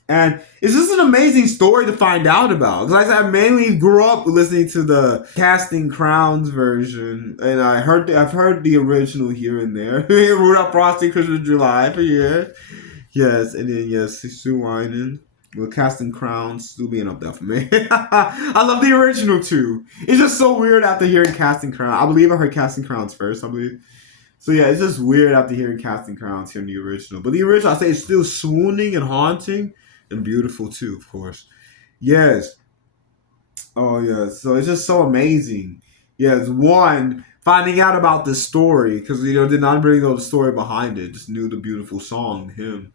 And it's just an amazing story to find out about. Because like I said, I mainly grew up listening to the Casting Crowns version, and I've heard the original here and there. Rudolph Frosty Christmas July for years. Yes, and then yes, Sue Winan with Casting Crowns still being up there for me. I love the original too. It's just so weird after hearing Casting Crowns. I believe I heard Casting Crowns first. I believe. So yeah, it's just weird after hearing Casting Crowns hearing the original. But the original, I say, is still swooning and haunting and beautiful too, of course. Yes. Oh yeah. So it's just so amazing. Yes. One, finding out about this story because did not really know the story behind it. Just knew the beautiful song, him.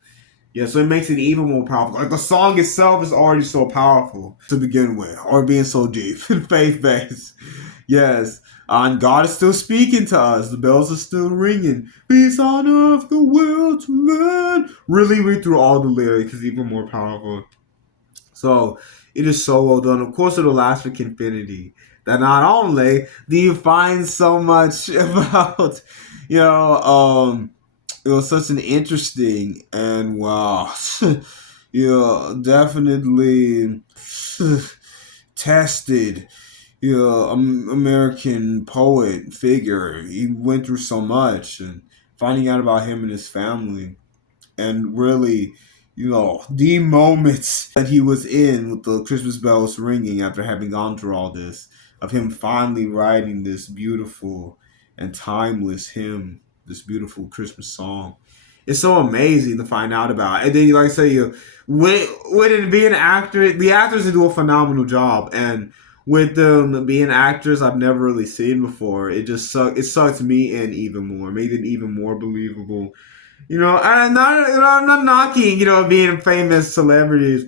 Yeah, so it makes it even more powerful. Like the song itself is already so powerful to begin with, or being so deep and faith based. Yes. And God is still speaking to us. The bells are still ringing. Peace on earth, the will to men. Really read through all the lyrics is even more powerful. So it is so well done. Of course, it'll last for Kenfinity. That not only do you find so much about, it was such an interesting and wow, definitely tested, American poet figure. He went through so much, and finding out about him and his family, and really, the moments that he was in with the Christmas bells ringing after having gone through all this, of him finally writing this beautiful and timeless hymn, this beautiful Christmas song. It's so amazing to find out about. And then, like I say, with it being an actor, the actors do a phenomenal job. And with them being actors I've never really seen before, it sucks me in even more, made it even more believable. I'm not knocking, being famous celebrities.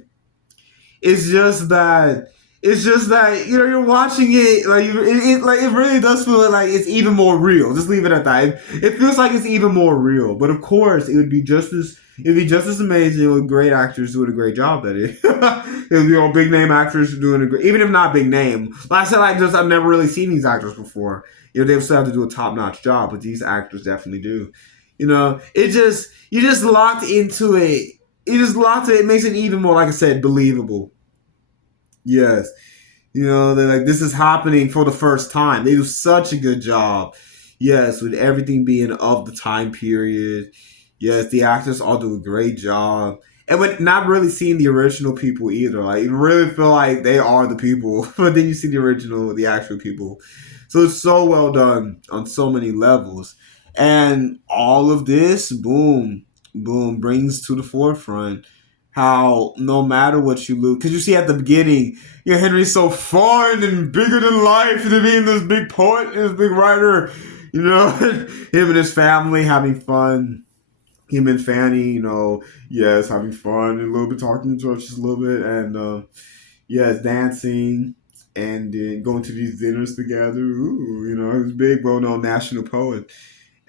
It's just that you're watching it like it really does feel like it's even more real. Just leave it at that. It feels like it's even more real. But of course, it'd be just as amazing with great actors doing a great job at it. Big name actors doing a great, even if not big name. Like I said, I've never really seen these actors before. They still have to do a top notch job, but these actors definitely do. You just locked into it. You just locked it. It makes it even more, like I said, believable. Yes. They're like, this is happening for the first time. They do such a good job. Yes, with everything being of the time period. Yes, the actors all do a great job. And with not really seeing the original people either. Like, you really feel like they are the people. But then you see the actual people. So it's so well done on so many levels. And all of this, boom, boom, brings to the forefront how no matter what you lose, because you see at the beginning, Henry's so fun and bigger than life, to being this big poet and this big writer, him and his family having fun, him and Fanny, yes, having fun and a little bit talking to us just a little bit, and yes, dancing and then going to these dinners together. Ooh, he's a big, well-known national poet,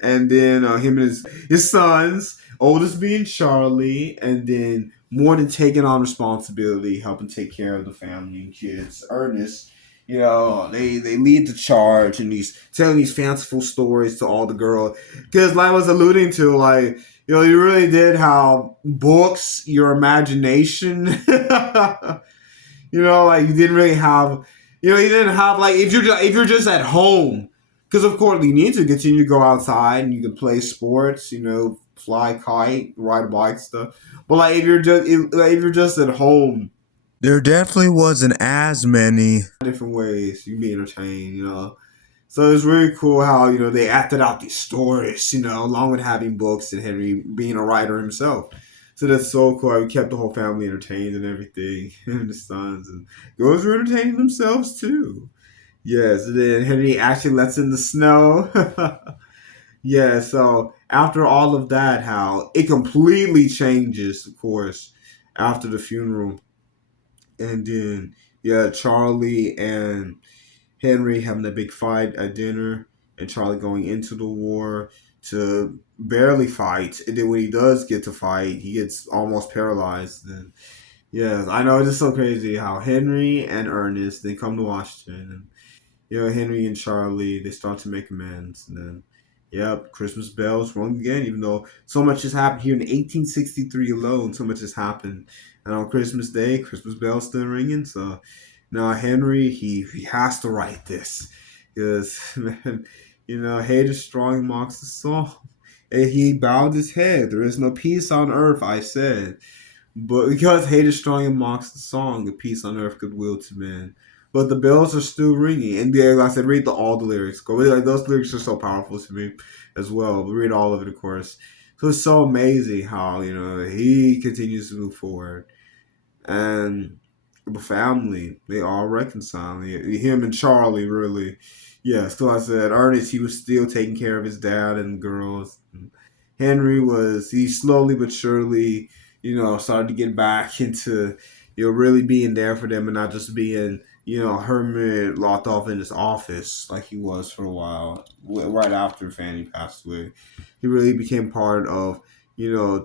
and then him and his sons, oldest being Charlie, and then more than taking on responsibility, helping take care of the family and kids. Ernest, they lead the charge and these telling these fanciful stories to all the girls. Because like I was alluding to, like, you really did have books, your imagination. Like you didn't really have, you didn't have like if you're just at home, because of course you need to continue to go outside and you can play sports, fly kite, ride a bike stuff. But like if you're just at home, There definitely wasn't as many. different ways you can be entertained. So it's really cool how they acted out these stories, along with having books and Henry being a writer himself. So that's so cool. We kept the whole family entertained and everything, and the sons and girls were entertaining themselves too. Yes, and then Henry actually lets in the snow. Yeah, so after all of that, how it completely changes, of course, after the funeral. And then, yeah, Charlie and Henry having a big fight at dinner, and Charlie going into the war to barely fight. And then when he does get to fight, he gets almost paralyzed. And yeah, I know it's just so crazy how Henry and Ernest they come to Washington, and Henry and Charlie, they start to make amends. And then, yep, Christmas bells rung again, even though so much has happened here in 1863 alone. So much has happened. And on Christmas Day, Christmas bells still ringing. So now Henry, he has to write this. Because, man, hate is strong marks the song. And he bowed his head. There is no peace on earth, I said. But because hate is strong and mocks the song, the peace on earth, goodwill to men. But the bells are still ringing. And yeah, like I said, read all the lyrics. Go like those lyrics are so powerful to me as well. But read all of it, of course. So it's so amazing how, he continues to move forward. And the family, they all reconcile. Him and Charlie, really. Yeah, still I said, Ernest, he was still taking care of his dad and girls. Henry he slowly but surely, started to get back into, really being there for them and not just being, hermit locked off in his office like he was for a while, right after Fanny passed away. He really became part of,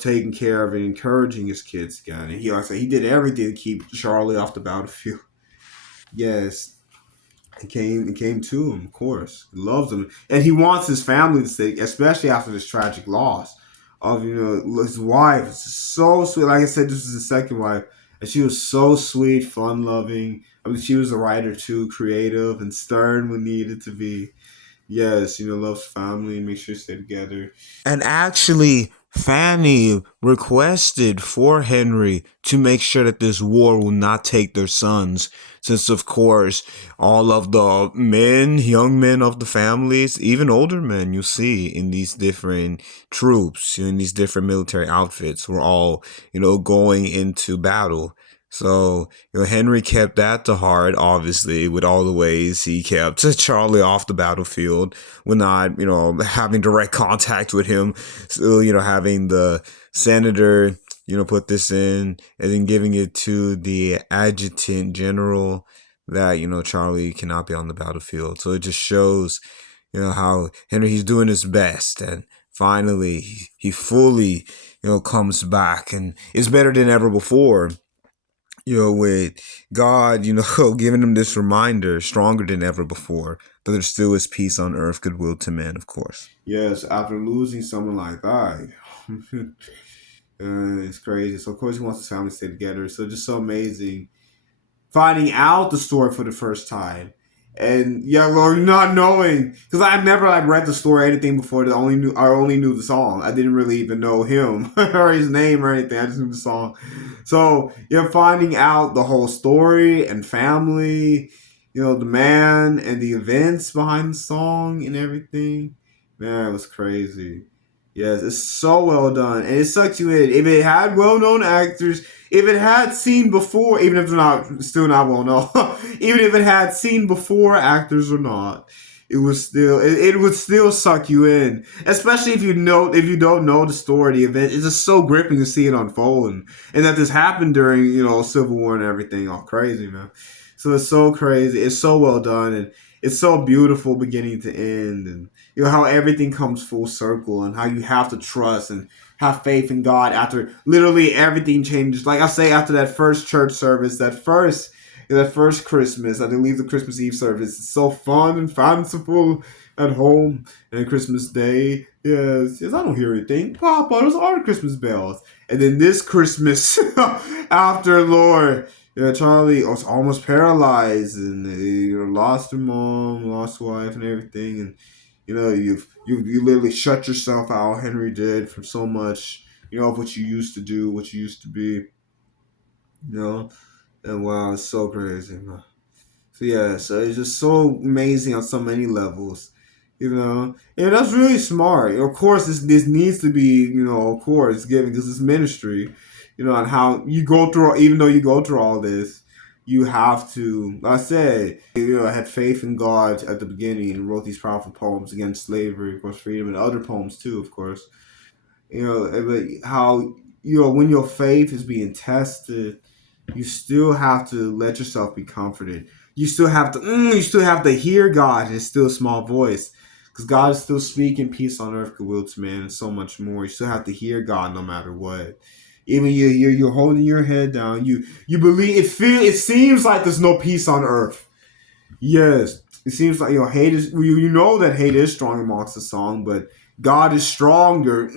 taking care of and encouraging his kids again. And like I said, he did everything to keep Charlie off the battlefield. Yes, it came to him, of course. He loves him. And he wants his family to stay, especially after this tragic loss of, his wife. It's so sweet. Like I said, this was his second wife. And she was so sweet, fun loving. I mean, she was a writer too, creative and stern when needed to be. Yes, loves family, make sure to stay together. And actually, Fanny requested for Henry to make sure that this war will not take their sons, since, of course, all of the men, young men of the families, even older men you see in these different troops, in these different military outfits, were all, going into battle. So, Henry kept that to heart, obviously, with all the ways he kept Charlie off the battlefield, when not, having direct contact with him, still, having the senator, put this in, and then giving it to the adjutant general that, Charlie cannot be on the battlefield. So it just shows, how Henry, he's doing his best. And finally, he fully, comes back and is better than ever before, with God, giving him this reminder, stronger than ever before, that there still is peace on earth, goodwill to men, of course. Yes, after losing someone like that, it's crazy. So, of course, he wants his family to stay together. So, just so amazing finding out the story for the first time. And yeah, Lord, not knowing because I've never like read the story or anything before. I only knew the song. I didn't really even know him or his name or anything. I just knew the song. So you're finding out the whole story and family, the man and the events behind the song and everything. Man, it was crazy. Yes, it's so well done, and it sucks you in. If it had well-known actors, if it had seen before, even if they're not still not well known, even if it had seen before actors or not, it would still suck you in. Especially if you don't know the story, the event. It's just so gripping to see it unfold, and that this happened during Civil War and everything. All crazy, man. So it's so crazy. It's so well done, and it's so beautiful beginning to end, and how everything comes full circle, and how you have to trust and have faith in God after literally everything changes. Like I say, after that first church service, that first Christmas, I believe the Christmas Eve service, it's so fun and fanciful at home. And Christmas Day, yes, I don't hear anything. Papa, those are Christmas bells. And then this Christmas, after Lord, Charlie was almost paralyzed, and lost her mom, lost wife, and everything, and you literally shut yourself out. Henry did from so much, of what you used to do, what you used to be, and wow, it's so crazy, man. So yeah, so it's just so amazing on so many levels, and that's really smart. Of course, this needs to be, of course, given because it's ministry, and how you go through, even though you go through all this, you have to, like I said, had faith in God at the beginning and wrote these powerful poems against slavery, of course, freedom, and other poems too, of course. But how, when your faith is being tested, you still have to let yourself be comforted. You still have to hear God in His still small voice, because God is still speaking peace on earth, goodwill to man, and so much more. You still have to hear God no matter what. Even you're holding your head down. You believe it seems like there's no peace on earth. Yes, it seems like hate is. You know that hate is strong amongst the song, but God is stronger.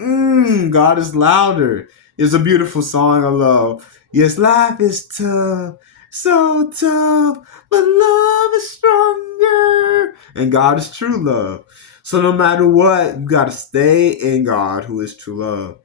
God is louder. It's a beautiful song I love. Yes, life is tough, so tough, but love is stronger, and God is true love. So no matter what, you gotta stay in God, who is true love,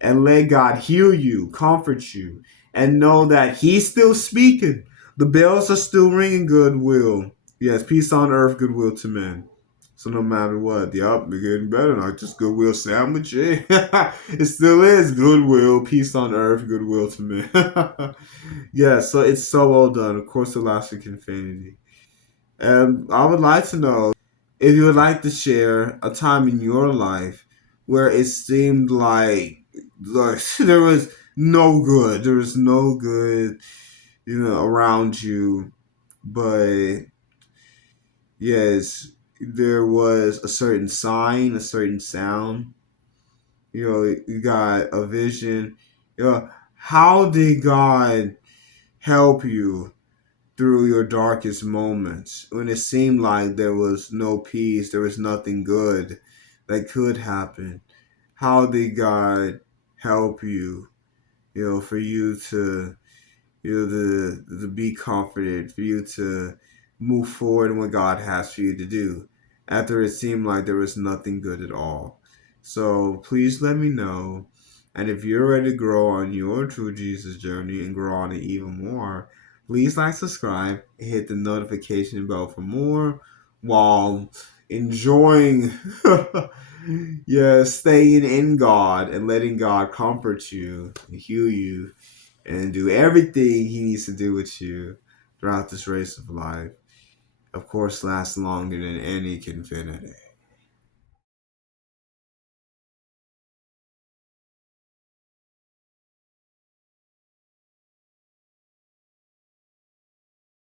and let God heal you, comfort you, and know that He's still speaking. The bells are still ringing, goodwill. Yes, peace on earth, goodwill to men. So no matter what, yup, we're getting better. Not just goodwill sandwich. It still is goodwill, peace on earth, goodwill to men. Yeah, so it's so well done. Of course, Elastic Infinity. And I would like to know if you would like to share a time in your life where it seemed like there was no good. There was no good, around you, but yes, there was a certain sign, a certain sound. You got a vision. How did God help you through your darkest moments when it seemed like there was no peace, there was nothing good that could happen? How did God help you, for you to to be comforted, for you to move forward in what God has for you to do after it seemed like there was nothing good at all? So please let me know. And if you're ready to grow on your true Jesus journey and grow on it even more, please like, subscribe, and hit the notification bell for more while enjoying, yeah, staying in God and letting God comfort you and heal you and do everything He needs to do with you throughout this race of life. Of course, last longer than any Kenfinity.